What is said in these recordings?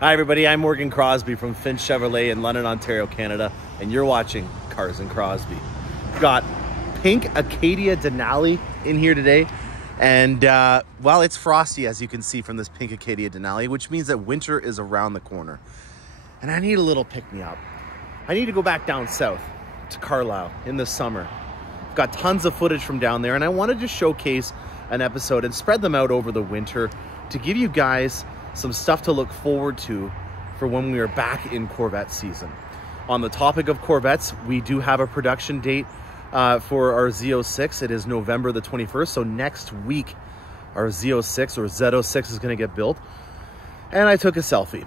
Hi everybody, I'm Morgan Crosbie from Finch Chevrolet in London, Ontario, Canada, and you're watching Cars and Crosbie. We've got pink Acadia Denali in here today, and well, it's frosty as you can see from this pink Acadia Denali, which means that winter is around the corner. And I need a little pick-me-up. I need to go back down south to Carlisle in the summer. I've got tons of footage from down there, and I wanted to showcase an episode and spread them out over the winter to give you guys some stuff to look forward to for when we are back in Corvette season. On the topic of Corvettes, we do have a production date for our Z06. It is November the 21st, so next week our Z06 or Z06 is going to get built. And I took a selfie.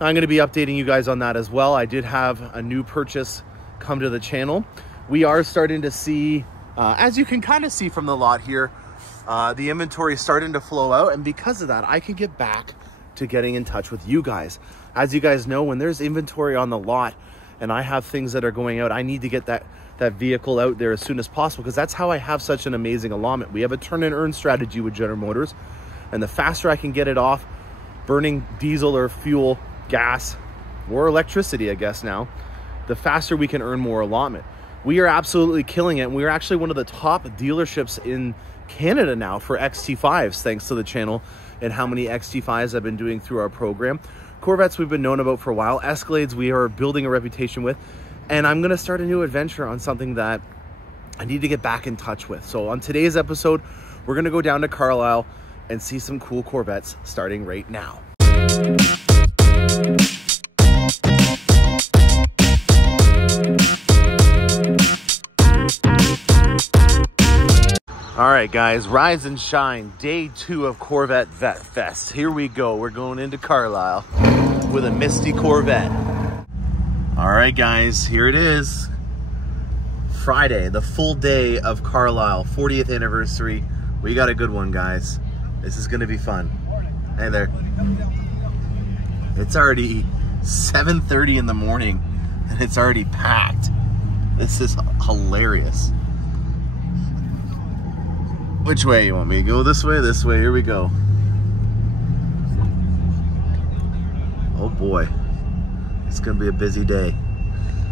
I'm going to be updating you guys on that as well. I did have a new purchase come to the channel. We are starting to see, as you can kind of see from the lot here, the inventory is starting to flow out, and because of that, I can get back to getting in touch with you guys. As you guys know, when there's inventory on the lot and I have things that are going out, I need to get that vehicle out there as soon as possible, because that's how I have such an amazing allotment. We have a turn and earn strategy with General Motors, and the faster I can get it off burning diesel or fuel, gas, or electricity, I guess now, the faster we can earn more allotment. We are absolutely killing it. We are actually one of the top dealerships in Canada now for XT5s, thanks to the channel and how many XT5s I've been doing through our program. Corvettes we've been known about for a while. Escalades we are building a reputation with, and I'm gonna start a new adventure on something that I need to get back in touch with. So on today's episode, we're gonna go down to Carlisle and see some cool Corvettes starting right now. All right, guys, rise and shine. Day 2 of Corvette Vet Fest. Here we go. We're going into Carlisle with a misty Corvette. All right, guys, here it is. Friday, the full day of Carlisle, 40th anniversary. We got a good one, guys. This is gonna be fun. Hey there. It's already 7:30 in the morning and it's already packed. This is hilarious. Which way you want me to go? This way, this way. Here we go. Oh boy, it's gonna be a busy day.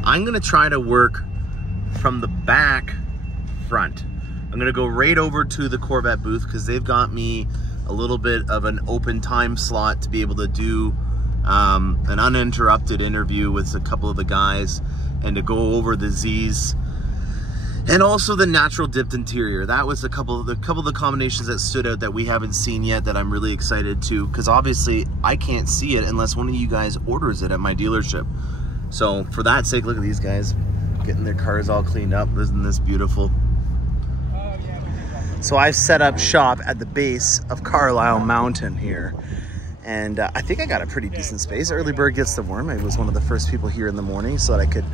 I'm gonna try to work from the back front. I'm gonna go right over to the Corvette booth because they've got me a little bit of an open time slot to be able to do an uninterrupted interview with a couple of the guys and to go over the Z's. And also the natural dipped interior. That was a couple of the combinations that stood out that we haven't seen yet that I'm really excited to, because obviously I can't see it unless one of you guys orders it at my dealership. So for that sake, look at these guys getting their cars all cleaned up. Isn't this beautiful? So I've set up shop at the base of Carlisle Mountain here. And I think I got a pretty decent space. Early bird gets the worm. I was one of the first people here in the morning so that I could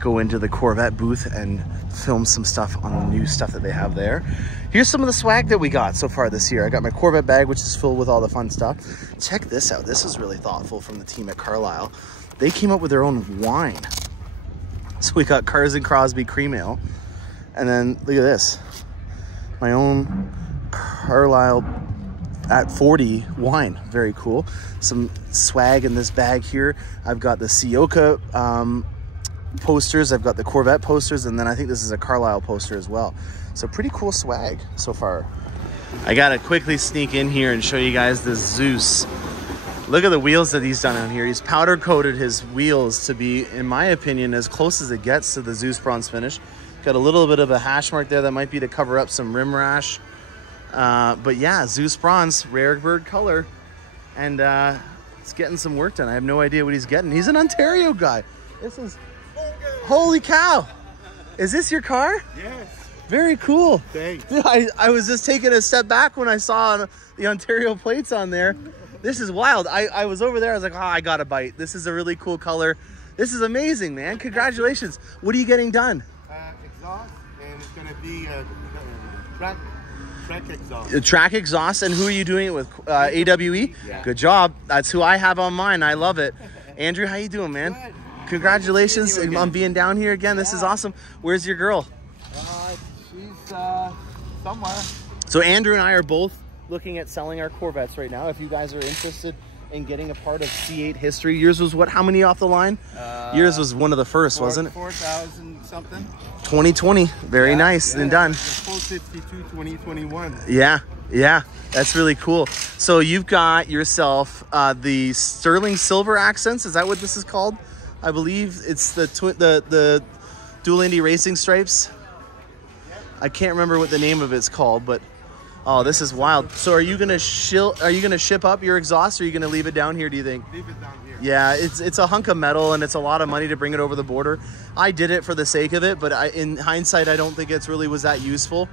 go into the Corvette booth and film some stuff on the new stuff that they have there. Here's some of the swag that we got so far this year. I got my Corvette bag, which is filled with all the fun stuff. Check this out. This is really thoughtful from the team at Carlisle. They came up with their own wine. So we got Cars and Crosbie Cream Ale. And then look at this. My own Carlisle at 40 wine. Very cool. Some swag in this bag here. I've got the Sioka posters, I've got the Corvette posters, and then I think this is a Carlisle poster as well. So pretty cool swag so far. I gotta quickly sneak in here and show you guys the Zeus. Look at the wheels that he's done on here. He's powder coated his wheels to be, in my opinion, as close as it gets to the Zeus bronze finish. Got a little bit of a hash mark there that might be to cover up some rim rash. But yeah, Zeus bronze, rare bird color. And it's getting some work done. I have no idea what he's getting. He's an Ontario guy. This is, holy cow. Is this your car? Yes. Very cool. Thanks. I was just taking a step back when I saw the Ontario plates on there. This is wild. I was over there. I was like, oh, I got a bite. This is a really cool color. This is amazing, man. Congratulations. What are you getting done? Exhaust, and it's going to be track exhaust. Track exhaust, and who are you doing it with? AWE? Yeah. Good job. That's who I have on mine. I love it. Andrew, how you doing, man? Good. Congratulations on being down here again. This is awesome. Where's your girl? She's somewhere. So Andrew and I are both looking at selling our Corvettes right now. If you guys are interested and getting a part of C8 history. Yours was what? How many off the line? Yours was one of the first, wasn't it? 4,000 something. 2020. Very nice and done. The 452 2021. Yeah, yeah, that's really cool. So you've got yourself the sterling silver accents. Is that what this is called? I believe it's the dual Indy racing stripes. I can't remember what the name of it's called, but oh, this is wild. So are you gonna ship up your exhaust, or are you gonna leave it down here, do you think? Leave it down here. Yeah, it's a hunk of metal, and it's a lot of money to bring it over the border. I did it for the sake of it, but in hindsight, I don't think it's really was that useful.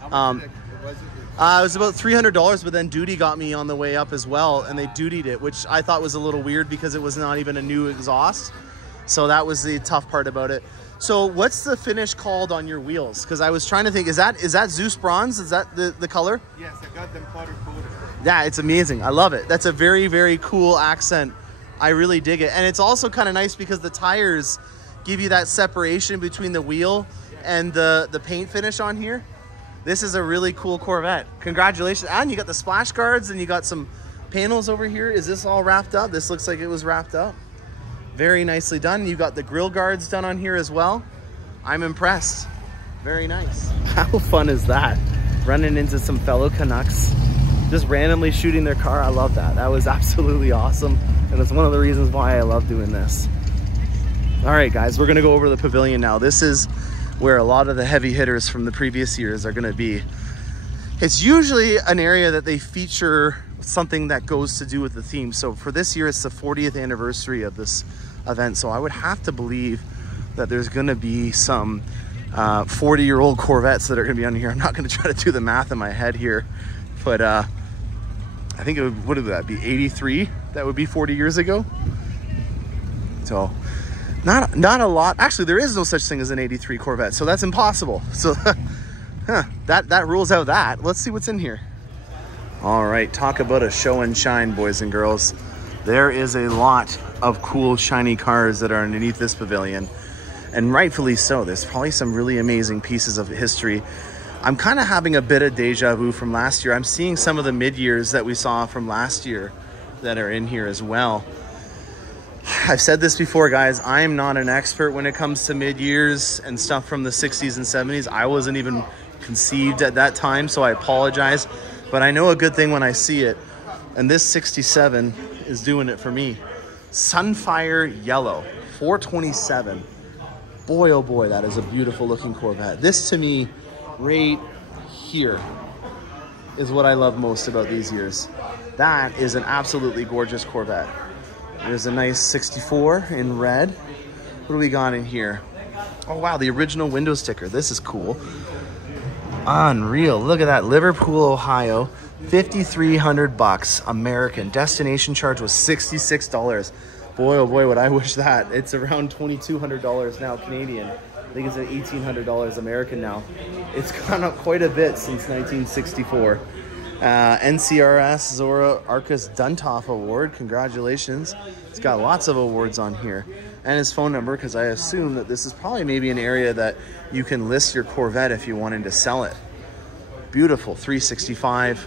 How much was it? It was about $300, but then duty got me on the way up as well, and they dutied it, which I thought was a little weird because it was not even a new exhaust. So that was the tough part about it. So what's the finish called on your wheels? Because I was trying to think, is that Zeus bronze? Is that the color? Yes, I got them powder coated. Yeah, it's amazing. I love it. That's a very, very cool accent. I really dig it. And it's also kind of nice because the tires give you that separation between the wheel and the paint finish on here. This is a really cool Corvette. Congratulations. And you got the splash guards and you got some panels over here. Is this all wrapped up? This looks like it was wrapped up. Very nicely done. You've got the grill guards done on here as well. I'm impressed. Very nice. How fun is that? Running into some fellow Canucks, just randomly shooting their car. I love that. That was absolutely awesome. And it's one of the reasons why I love doing this. All right, guys, we're gonna go over the pavilion now. This is where a lot of the heavy hitters from the previous years are gonna be. It's usually an area that they feature something that goes to do with the theme. So for this year, it's the 40th anniversary of this event. So I would have to believe that there's gonna be some 40-year-old Corvettes that are gonna be on here. I'm not gonna try to do the math in my head here, but I think it would, what would that be, 83? That would be 40 years ago. So not a lot. Actually, there is no such thing as an 83 Corvette, so that's impossible. So that rules out that. Let's see what's in here. All right, talk about a show and shine, boys and girls. There is a lot of cool, shiny cars that are underneath this pavilion, and rightfully so. There's probably some really amazing pieces of history. I'm kind of having a bit of deja vu from last year. I'm seeing some of the mid-years that we saw from last year that are in here as well. I've said this before, guys. I am not an expert when it comes to mid-years and stuff from the 60s and 70s. I wasn't even conceived at that time, so I apologize. But I know a good thing when I see it. And this 67 is doing it for me. Sunfire Yellow, 427. Boy, oh boy, that is a beautiful looking Corvette. This to me, right here, is what I love most about these years. That is an absolutely gorgeous Corvette. There's a nice 64 in red. What do we got in here? Oh wow, the original window sticker. This is cool. Unreal. Look at that. Liverpool, Ohio. 5,300 bucks American. Destination charge was $66. Boy, oh boy, would I wish that. It's around $2,200 now Canadian. I think it's at $1,800 American now. It's gone up quite a bit since 1964. NCRS Zora Arcus Duntov Award. Congratulations. It's got lots of awards on here. And his phone number, because I assume that this is probably maybe an area that you can list your Corvette if you wanted to sell it. Beautiful, 365.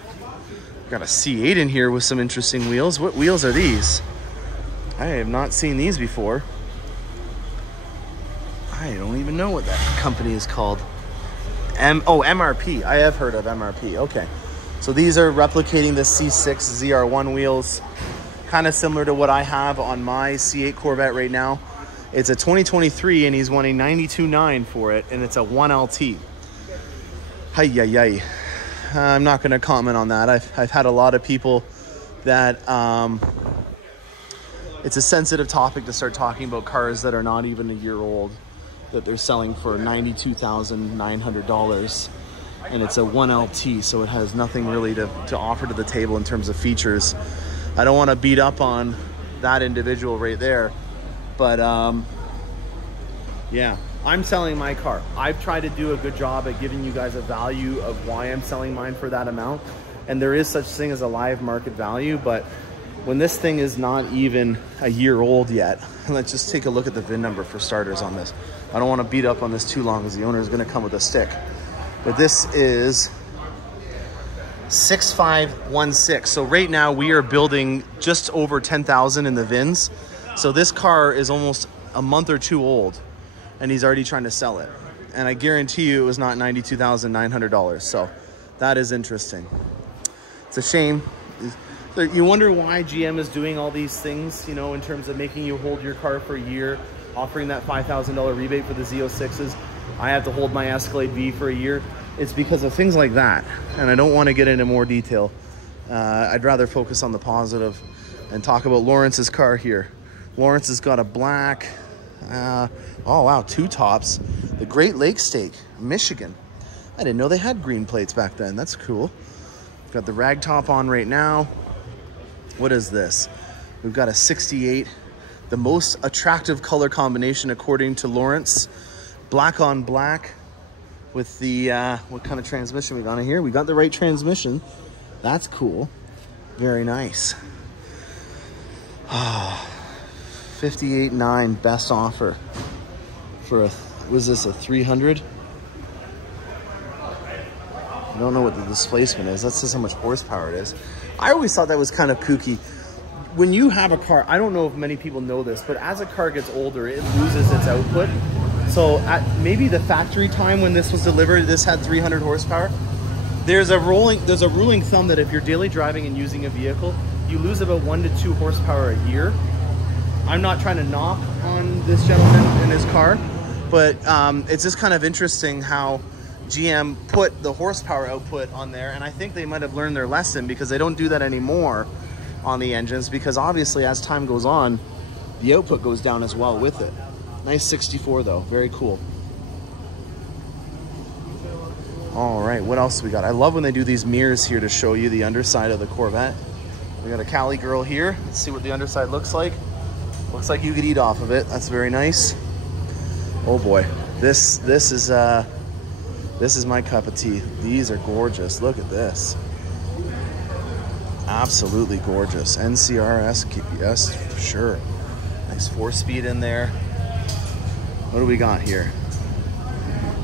Got a C8 in here with some interesting wheels. What wheels are these? I have not seen these before. I don't even know what that company is called. MRP. I have heard of MRP. Okay. So these are replicating the C6 ZR1 wheels, kind of similar to what I have on my C8 Corvette right now. It's a 2023 and he's wanting $92,900 for it, and it's a 1LT. Hi-yi-yi. I'm not going to comment on that. I've had a lot of people that it's a sensitive topic to start talking about cars that are not even a year old, that they're selling for $92,900. And it's a 1LT, so it has nothing really to offer to the table in terms of features. I don't want to beat up on that individual right there, but yeah, I'm selling my car. I've tried to do a good job at giving you guys a value of why I'm selling mine for that amount, and there is such thing as a live market value. But when this thing is not even a year old yet, let's just take a look at the VIN number for starters on this. I don't want to beat up on this too long because the owner is going to come with a stick. But this is 6516. So right now we are building just over 10,000 in the VINs. So this car is almost a month or two old and he's already trying to sell it. And I guarantee you it was not $92,900. So that is interesting. It's a shame. So you wonder why GM is doing all these things, you know, in terms of making you hold your car for a year, offering that $5,000 rebate for the Z06s. I have to hold my Escalade V for a year. It's because of things like that. And I don't want to get into more detail. I'd rather focus on the positive and talk about Lawrence's car here. Lawrence has got a black, oh wow, two tops. The Great Lakes Steak, Michigan. I didn't know they had green plates back then. That's cool. Got the rag top on right now. What is this? We've got a 68. The most attractive color combination according to Lawrence. Black on black with the, what kind of transmission we got in here? We got the right transmission. That's cool. Very nice. 58.9 best offer for a, was this a 300? I don't know what the displacement is. That says how much horsepower it is. I always thought that was kind of kooky. When you have a car, I don't know if many people know this, but as a car gets older, it loses its output. So at maybe the factory time when this was delivered, this had 300 horsepower. There's a ruling thumb that if you're daily driving and using a vehicle, you lose about 1 to 2 horsepower a year. I'm not trying to knock on this gentleman in his car, but it's just kind of interesting how GM put the horsepower output on there, and I think they might have learned their lesson because they don't do that anymore on the engines, because obviously as time goes on, the output goes down as well with it. Nice 64 though, very cool. All right, what else we got? I love when they do these mirrors here to show you the underside of the Corvette. We got a Cali girl here. Let's see what the underside looks like. Looks like you could eat off of it. That's very nice. Oh boy, this is my cup of tea. These are gorgeous. Look at this. Absolutely gorgeous. NCRS, KPS for sure. Nice 4-speed in there. What do we got here?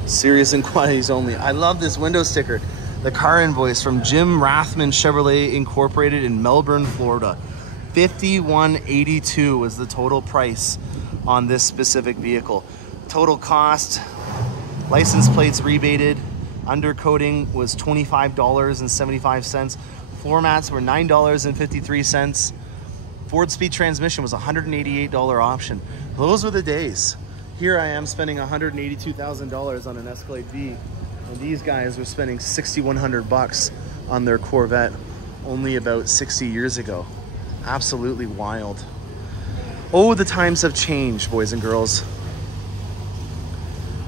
Serious inquiries only. I love this window sticker. The car invoice from Jim Rathman Chevrolet Incorporated in Melbourne, Florida. $51.82 was the total price on this specific vehicle. Total cost, license plates rebated, undercoating was $25.75. Floor mats were $9.53. Ford speed transmission was a $188 option. Those were the days. Here I am spending $182,000 on an Escalade V, and these guys were spending $6,100 on their Corvette only about 60 years ago. Absolutely wild. Oh, the times have changed, boys and girls.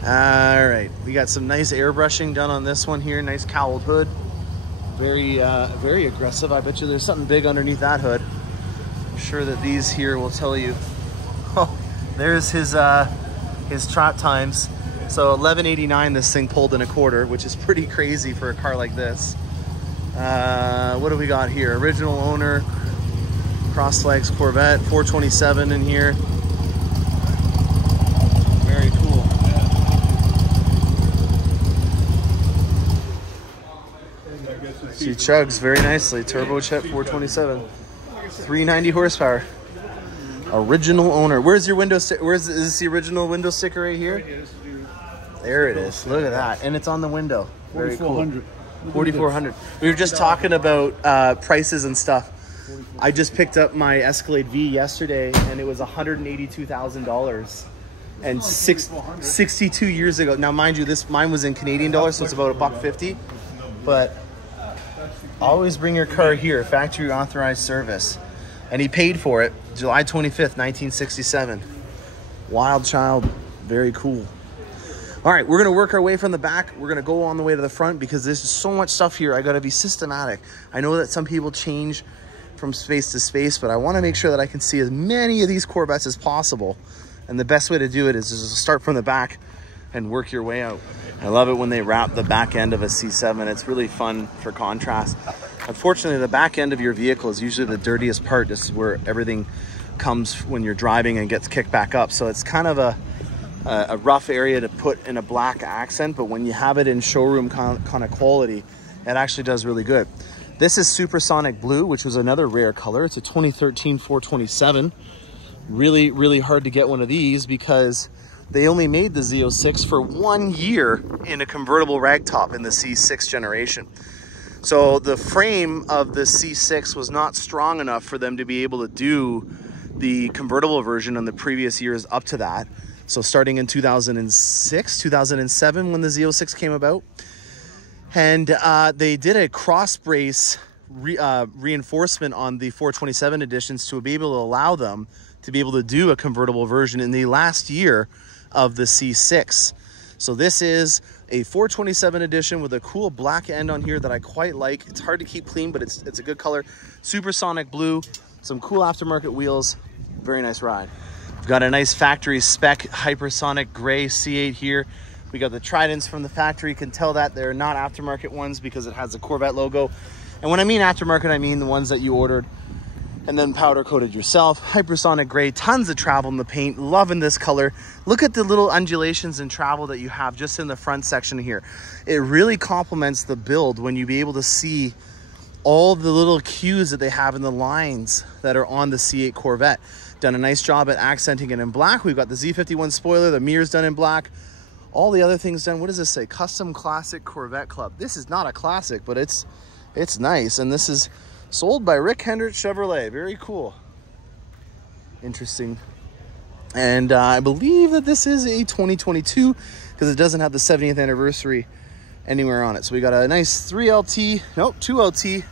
All right, we got some nice airbrushing done on this one here. Nice cowled hood. Very aggressive. I bet you there's something big underneath that hood. I'm sure that these here will tell you. Oh, there's his trot times. So 1189 this thing pulled in a quarter, which is pretty crazy for a car like this. What do we got here? Original owner, cross legs Corvette, 427 in here. Very cool. She chugs very nicely. Turbojet 427, 390 horsepower. Original owner. Where's your window sticker? Is this the original window sticker right here? There it is. Look at that. And it's on the window. Very cool. 4,400. We were just talking about prices and stuff. I just picked up my Escalade V yesterday and it was $182,000. And 62 years ago. Now, mind you, mine was in Canadian dollars, so it's about $150. But always bring your car here, factory authorized service. And he paid for it July 25th, 1967. Wild child, very cool. All right, we're gonna work our way from the back. We're gonna go on the way to the front because there's so much stuff here. I gotta be systematic. I know that some people change from space to space, but I wanna make sure that I can see as many of these Corvettes as possible. And the best way to do it is just start from the back and work your way out. I love it when they wrap the back end of a C7. It's really fun for contrast. Unfortunately, the back end of your vehicle is usually the dirtiest part. This is where everything comes when you're driving and gets kicked back up. So it's kind of a rough area to put in a black accent, but when you have it in showroom kind of quality, it It actually does really good. This is Supersonic Blue, which was another rare color. It's a 2013 427. Really, really hard to get one of these because they only made the Z06 for 1 year in a convertible ragtop in the C6 generation. So the frame of the C6 was not strong enough for them to be able to do the convertible version in the previous years up to that. So starting in 2006, 2007 when the Z06 came about. And they did a cross brace reinforcement on the 427 editions to be able to allow them to be able to do a convertible version in the last year of the C6. So this is a 427 edition with a cool black end on here that I quite like. It's hard to keep clean, but it's a good color. Supersonic Blue, some cool aftermarket wheels, very nice ride. We've got a nice factory spec hypersonic gray C8 here. We got the Tridents from the factory. You can tell that they're not aftermarket ones because it has the Corvette logo. And when I mean aftermarket, I mean the ones that you ordered and then powder coated yourself. Hypersonic gray, tons of travel in the paint. Loving this color. Look at the little undulations and travel that you have just in the front section here. It really complements the build when you be able to see all the little cues that they have in the lines that are on the C8 Corvette. Done a nice job at accenting it in black. We've got the Z51 spoiler, the mirrors done in black. All the other things done. What does this say? Custom Classic Corvette Club. This is not a classic, but it's nice. And this is sold by Finch Chevrolet. Very cool. Interesting. And I believe that this is a 2022 because it doesn't have the 70th anniversary anywhere on it. So we got a nice 2LT.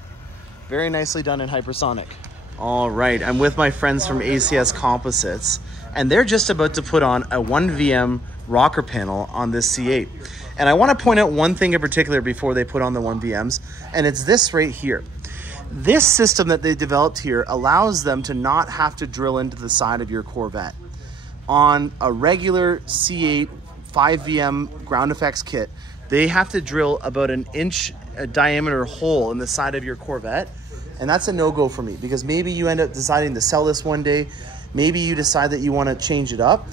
Very nicely done in hypersonic. All right, I'm with my friends from ACS Composites, and they're just about to put on a 1VM rocker panel on this C8. And I want to point out one thing in particular before they put on the 1VMs, and it's this right here. This system that they developed here allows them to not have to drill into the side of your Corvette. On a regular C8 5VM ground effects kit, they have to drill about an inch diameter hole in the side of your Corvette. And that's a no-go for me because maybe you end up deciding to sell this one day. Maybe you decide that you want to change it up.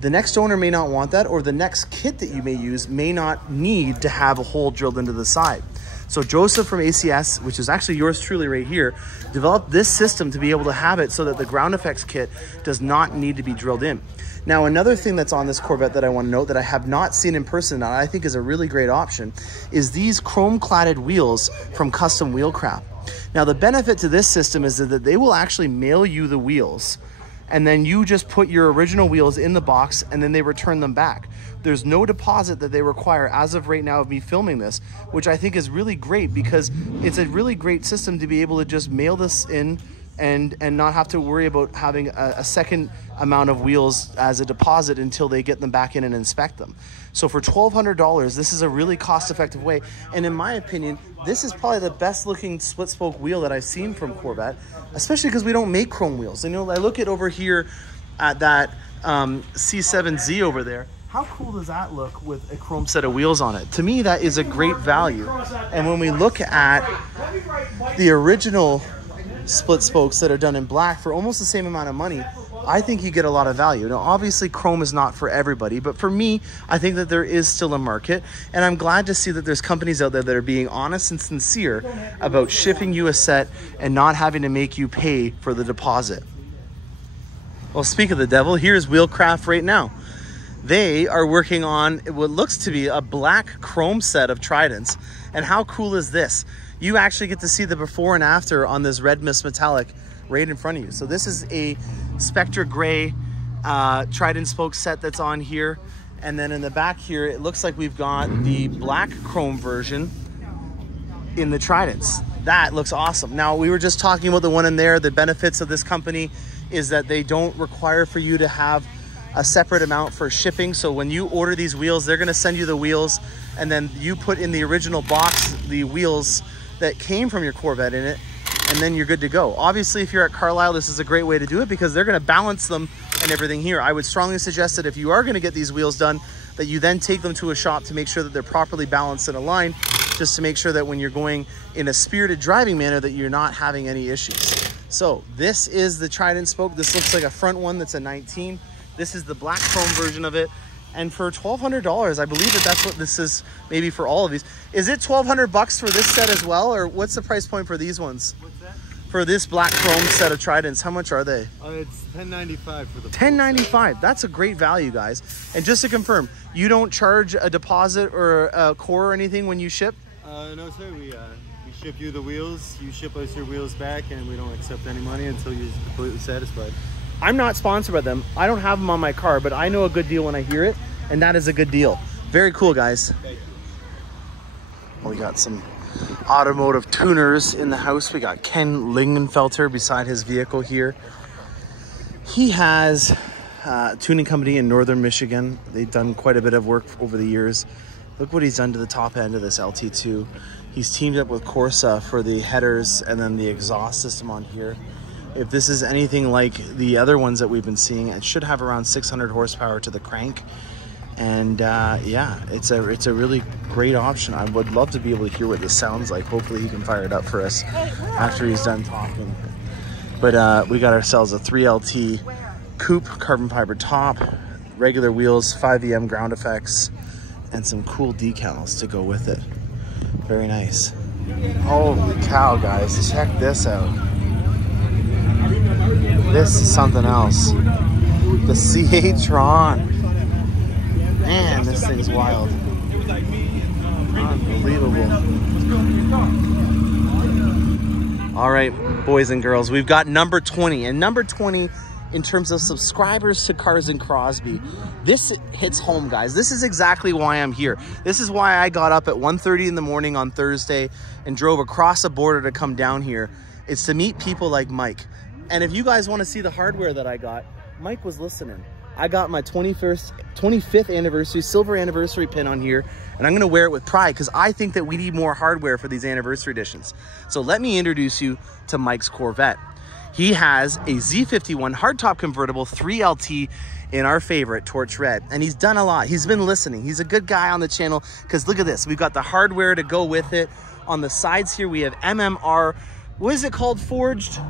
The next owner may not want that, or the next kit that you may use may not need to have a hole drilled into the side. So Joseph from ACS, which is actually yours truly right here, developed this system to be able to have it so that the ground effects kit does not need to be drilled in. Now, another thing that's on this Corvette that I want to note that I have not seen in person and I think is a really great option is these chrome-cladded wheels from Custom Wheelcraft. Now, the benefit to this system is that they will actually mail you the wheels, and then you just put your original wheels in the box and then they return them back. There's no deposit that they require as of right now of me filming this, which I think is really great because it's a really great system to be able to just mail this in and not have to worry about having a second amount of wheels as a deposit until they get them back in and inspect them. So for $1,200, this is a really cost-effective way. And in my opinion, this is probably the best looking split spoke wheel that I've seen from Corvette, especially because we don't make chrome wheels. You know, I look at over here at that C7Z over there. How cool does that look with a chrome set of wheels on it? To me, that is a great value. And when we look at the original split spokes that are done in black for almost the same amount of money, I think you get a lot of value. Now, obviously, chrome is not for everybody, but for me, I think that there is still a market, and I'm glad to see that there's companies out there that are being honest and sincere about shipping you a set and not having to make you pay for the deposit. Well, speak of the devil, here's Wheelcraft right now. They are working on what looks to be a black chrome set of Tridents, and how cool is this? You actually get to see the before and after on this red mist metallic right in front of you. So this is a Spectre gray Trident spoke set that's on here. And then in the back here, it looks like we've got the black chrome version in the Tridents. That looks awesome. Now, we were just talking about the one in there. The benefits of this company is that they don't require for you to have a separate amount for shipping. So when you order these wheels, they're gonna send you the wheels, and then you put in the original box the wheels that came from your Corvette in it, and then you're good to go. Obviously, if you're at Carlisle, this is a great way to do it because they're gonna balance them and everything here. I would strongly suggest that if you are gonna get these wheels done, that you then take them to a shop to make sure that they're properly balanced and aligned, just to make sure that when you're going in a spirited driving manner that you're not having any issues. So this is the Trident spoke. This looks like a front one that's a 19. This is the black chrome version of it. And for $1,200, I believe that's what this is, maybe for all of these. Is it $1,200 for this set as well, or what's the price point for these ones? What's that? For this black chrome set of Tridents, how much are they? It's $10.95 for the $10.95. That's a great value, guys. And just to confirm, you don't charge a deposit or a core or anything when you ship? No, sir. We ship you the wheels. You ship us your wheels back, and we don't accept any money until you're completely satisfied. I'm not sponsored by them. I don't have them on my car, but I know a good deal when I hear it, and that is a good deal. Very cool, guys. Thank you. Well, we got some automotive tuners in the house. We got Ken Lingenfelter beside his vehicle here. He has a tuning company in northern Michigan. They've done quite a bit of work over the years. Look what he's done to the top end of this LT2. He's teamed up with Corsa for the headers and then the exhaust system on here. If this is anything like the other ones that we've been seeing, it should have around 600 horsepower to the crank. And yeah, it's a really great option. I would love to be able to hear what this sounds like. Hopefully he can fire it up for us after he's done talking. But we got ourselves a 3LT coupe carbon fiber top, regular wheels, 5EM ground effects, and some cool decals to go with it. Very nice. Holy cow, guys, check this out. This is something else. The C8-Tron. Man, this thing's wild. Unbelievable. All right, boys and girls, we've got number 20. And number 20, in terms of subscribers to Cars and Crosby, this hits home, guys. This is exactly why I'm here. This is why I got up at 1:30 in the morning on Thursday and drove across the border to come down here. It's to meet people like Mike. And if you guys want to see the hardware that I got, Mike was listening. I got my 25th anniversary, silver anniversary pin on here, and I'm gonna wear it with pride because I think that we need more hardware for these anniversary editions. So let me introduce you to Mike's Corvette. He has a Z51 hardtop convertible 3LT in our favorite Torch Red, and he's done a lot. He's been listening. He's a good guy on the channel because look at this. We've got the hardware to go with it. On the sides here, we have MMR, what is it called, forged?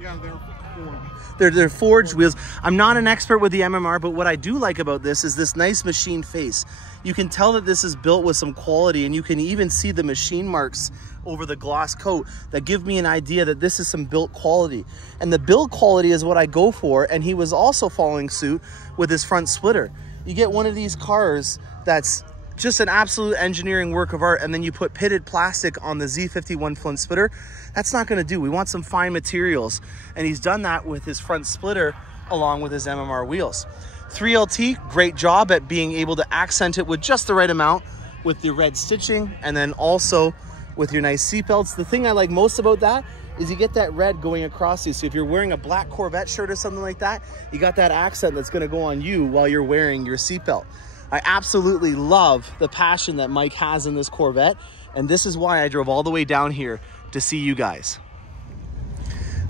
Yeah, they're forged. They're forged wheels. I'm not an expert with the MMR, but what I do like about this is this nice machine face. You can tell that this is built with some quality, and you can even see the machine marks over the gloss coat that give me an idea that this is some built quality. And the build quality is what I go for, and he was also following suit with his front splitter. You get one of these cars that's just an absolute engineering work of art, and then you put pitted plastic on the Z51 front splitter. That's not going to do. We want some fine materials, and he's done that with his front splitter along with his MMR wheels. 3LT, great job at being able to accent it with just the right amount with the red stitching, and then also with your nice seatbelts. The thing I like most about that is you get that red going across you. So if you're wearing a black Corvette shirt or something like that, you got that accent that's going to go on you while you're wearing your seatbelt. I absolutely love the passion that Mike has in this Corvette, and this is why I drove all the way down here to see you guys.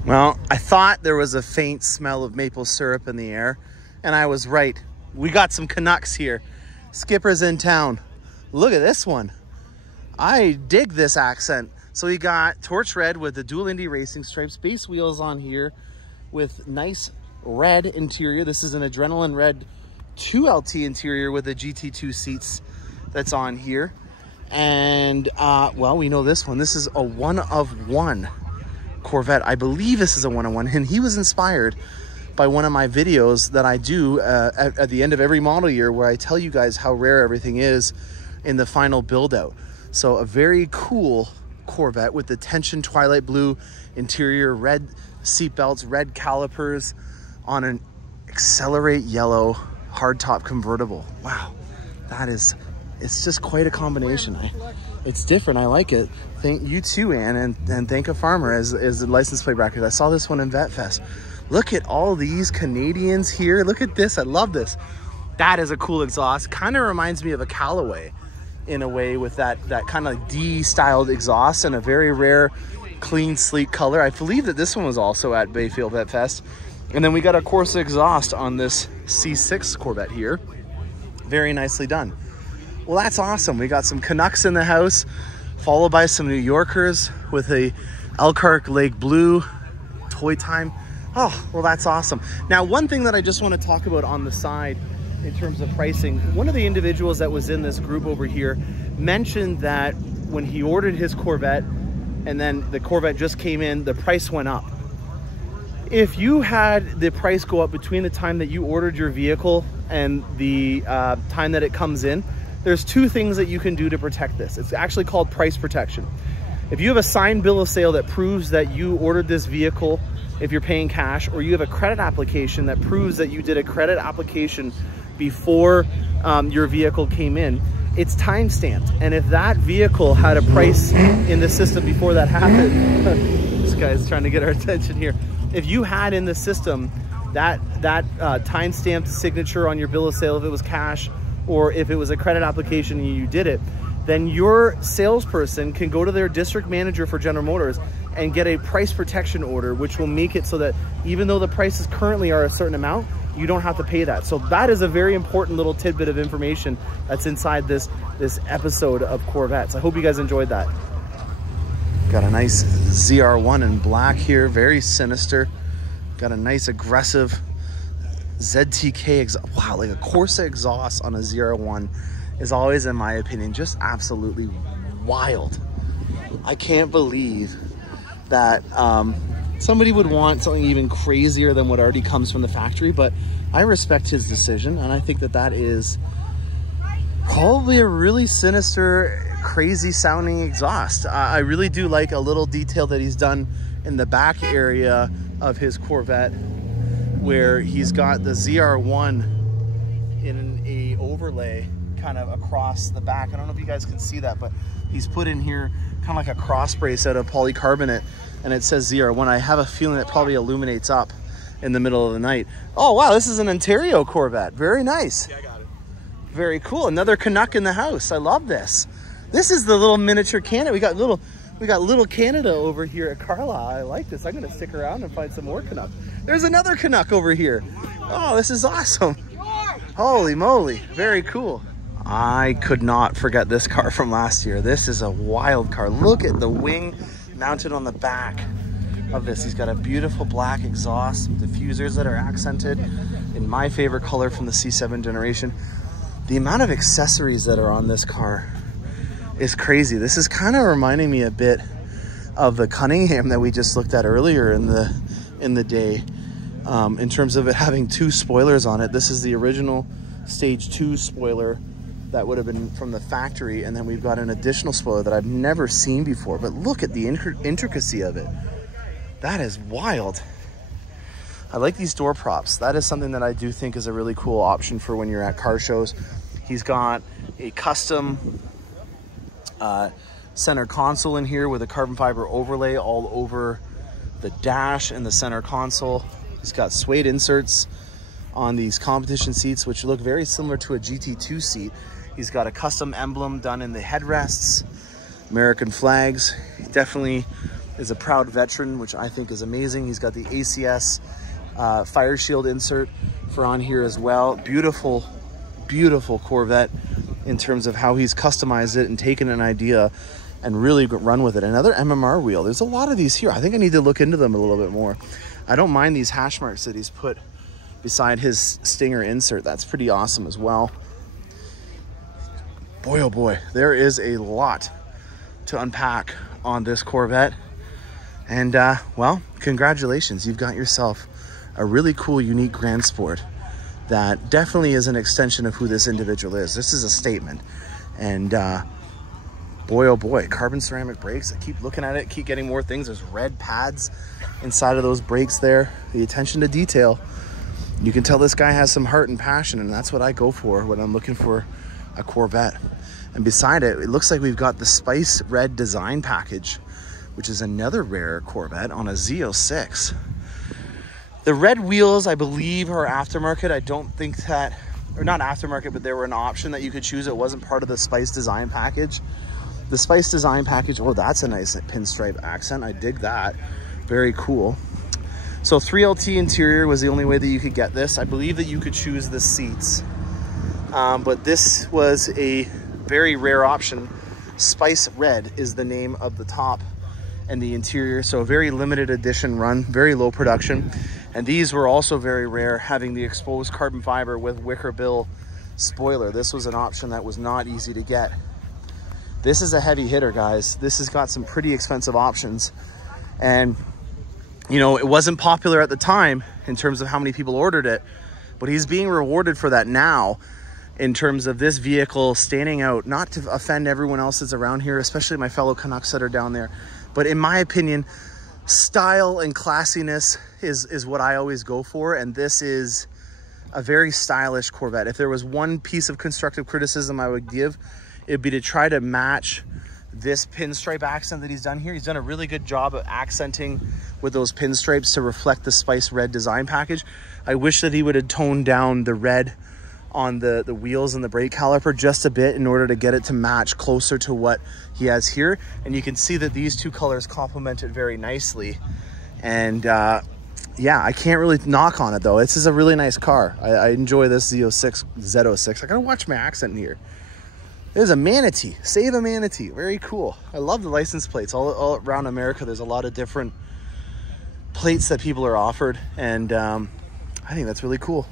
Well, I thought there was a faint smell of maple syrup in the air, and I was right. We got some Canucks here. Skipper's in town. Look at this one. I dig this accent. So we got Torch Red with the dual Indy racing stripes, base wheels on here with nice red interior. This is an Adrenaline Red 2LT interior with the GT2 seats that's on here. And well, we know this one. This is a one-of-one Corvette. I believe this is a one-of-one, and he was inspired by one of my videos that I do at the end of every model year, where I tell you guys how rare everything is in the final build out. So a very cool Corvette with the tension twilight blue interior, red seat belts, red calipers on an Accelerate yellow hardtop convertible. Wow, it's just quite a combination. It's different. I like it. Thank you too, Ann, and thank a farmer as the license plate bracket. I saw this one in Vet Fest. Look at all these Canadians here. Look at this. I love this. That is a cool exhaust. Kind of reminds me of a Callaway in a way, with that kind of D-styled exhaust and a very rare, clean, sleek color. I believe that this one was also at Bayfield Vet Fest. And then we got a Corsa exhaust on this C6 Corvette here. Very nicely done. Well, that's awesome. We got some Canucks in the house, followed by some New Yorkers with a Elkhart Lake Blue Toy Time. Oh, well, that's awesome. Now, one thing that I just want to talk about on the side in terms of pricing. One of the individuals that was in this group over here mentioned that when he ordered his Corvette and then the Corvette just came in, the price went up. If you had the price go up between the time that you ordered your vehicle and the time that it comes in, there's two things that you can do to protect this. It's actually called price protection. If you have a signed bill of sale that proves that you ordered this vehicle, if you're paying cash, or you have a credit application that proves that you did a credit application before your vehicle came in, it's time stamped. And if that vehicle had a price in the system before that happened, this guy's trying to get our attention here. If you had in the system that time stamped signature on your bill of sale, if it was cash or if it was a credit application and you did it, then your salesperson can go to their district manager for General Motors and get a price protection order, which will make it so that even though the prices currently are a certain amount, you don't have to pay that. So that is a very important little tidbit of information that's inside this episode of Corvettes. I hope you guys enjoyed that. Got a nice ZR1 in black here, very sinister. Got a nice aggressive ZTK exhaust. Wow, like a Corsa exhaust on a ZR1 is always, in my opinion, just absolutely wild. I can't believe that somebody would want something even crazier than what already comes from the factory, but I respect his decision, and I think that that is probably a really sinister, crazy sounding exhaust. I really do like a little detail that he's done in the back area of his Corvette, where he's got the ZR1 in a overlay kind of across the back. I don't know if you guys can see that, but he's put in here kind of like a cross brace out of polycarbonate, and it says ZR1. I have a feeling it probably illuminates up in the middle of the night. Oh wow, this is an Ontario Corvette. Very nice. Yeah, I got it. Very cool. Another Canuck in the house. I love this. This is the little miniature Canada. We got little Canada over here at Carlisle. I like this. I'm gonna stick around and find some more Canuck. There's another Canuck over here. Oh, this is awesome. Holy moly, very cool. I could not forget this car from last year. This is a wild car. Look at the wing mounted on the back of this. He's got a beautiful black exhaust, diffusers that are accented in my favorite color from the C7 generation. The amount of accessories that are on this car is crazy. This is kind of reminding me a bit of the Cunningham that we just looked at earlier in the day, in terms of it having two spoilers on it. This is the original stage 2 spoiler that would have been from the factory, and then we've got an additional spoiler that I've never seen before. But look at the intricacy of it. That is wild. I like these door props. That is something that I do think is a really cool option for when you're at car shows. He's got a custom center console in here with a carbon fiber overlay all over the dash and the center console. He's got suede inserts on these competition seats, which look very similar to a GT2 seat. He's got a custom emblem done in the headrests, American flags. He definitely is a proud veteran, which I think is amazing. He's got the ACS fire shield insert for on here as well. Beautiful, beautiful Corvette in terms of how he's customized it and taken an idea and really run with it. Another MMR wheel. There's a lot of these here. I think I need to look into them a little bit more. I don't mind these hash marks that he's put beside his Stinger insert. That's pretty awesome as well. Boy, oh boy, there is a lot to unpack on this Corvette. And well, congratulations. You've got yourself a really cool, unique Grand Sport that definitely is an extension of who this individual is. This is a statement. And boy, oh boy, carbon ceramic brakes. I keep looking at it, keep getting more things. There's red pads inside of those brakes there. The attention to detail. You can tell this guy has some heart and passion, and that's what I go for when I'm looking for a Corvette. And beside it, it looks like we've got the Spice Red design package, which is another rare Corvette on a Z06. The red wheels, I believe, are aftermarket. I don't think that, or not aftermarket, but they were an option that you could choose. It wasn't part of the Spice design package. The Spice design package, oh, that's a nice pinstripe accent. I dig that. Very cool. So 3LT interior was the only way that you could get this. I believe that you could choose the seats, but this was a very rare option. Spice Red is the name of the top and the interior. So a very limited edition run, very low production. And these were also very rare, having the exposed carbon fiber with wicker bill spoiler. This was an option that was not easy to get. This is a heavy hitter, guys. This has got some pretty expensive options. And, you know, it wasn't popular at the time in terms of how many people ordered it, but he's being rewarded for that now in terms of this vehicle standing out, not to offend everyone else that's around here, especially my fellow Canucks that are down there. But in my opinion, style and classiness is what I always go for. And this is a very stylish Corvette. If there was one piece of constructive criticism I would give, it'd be to try to match this pinstripe accent that he's done here. He's done a really good job of accenting with those pinstripes to reflect the spice red design package. I wish that he would have toned down the red on the wheels and the brake caliper just a bit in order to get it to match closer to what he has here. And you can see that these two colors complement it very nicely. And yeah, I can't really knock on it though. This is a really nice car. I enjoy this Z06. I gotta watch my accent here. There's a manatee. Save a manatee. Very cool. I love the license plates. All around America, there's a lot of different plates that people are offered. And I think that's really cool.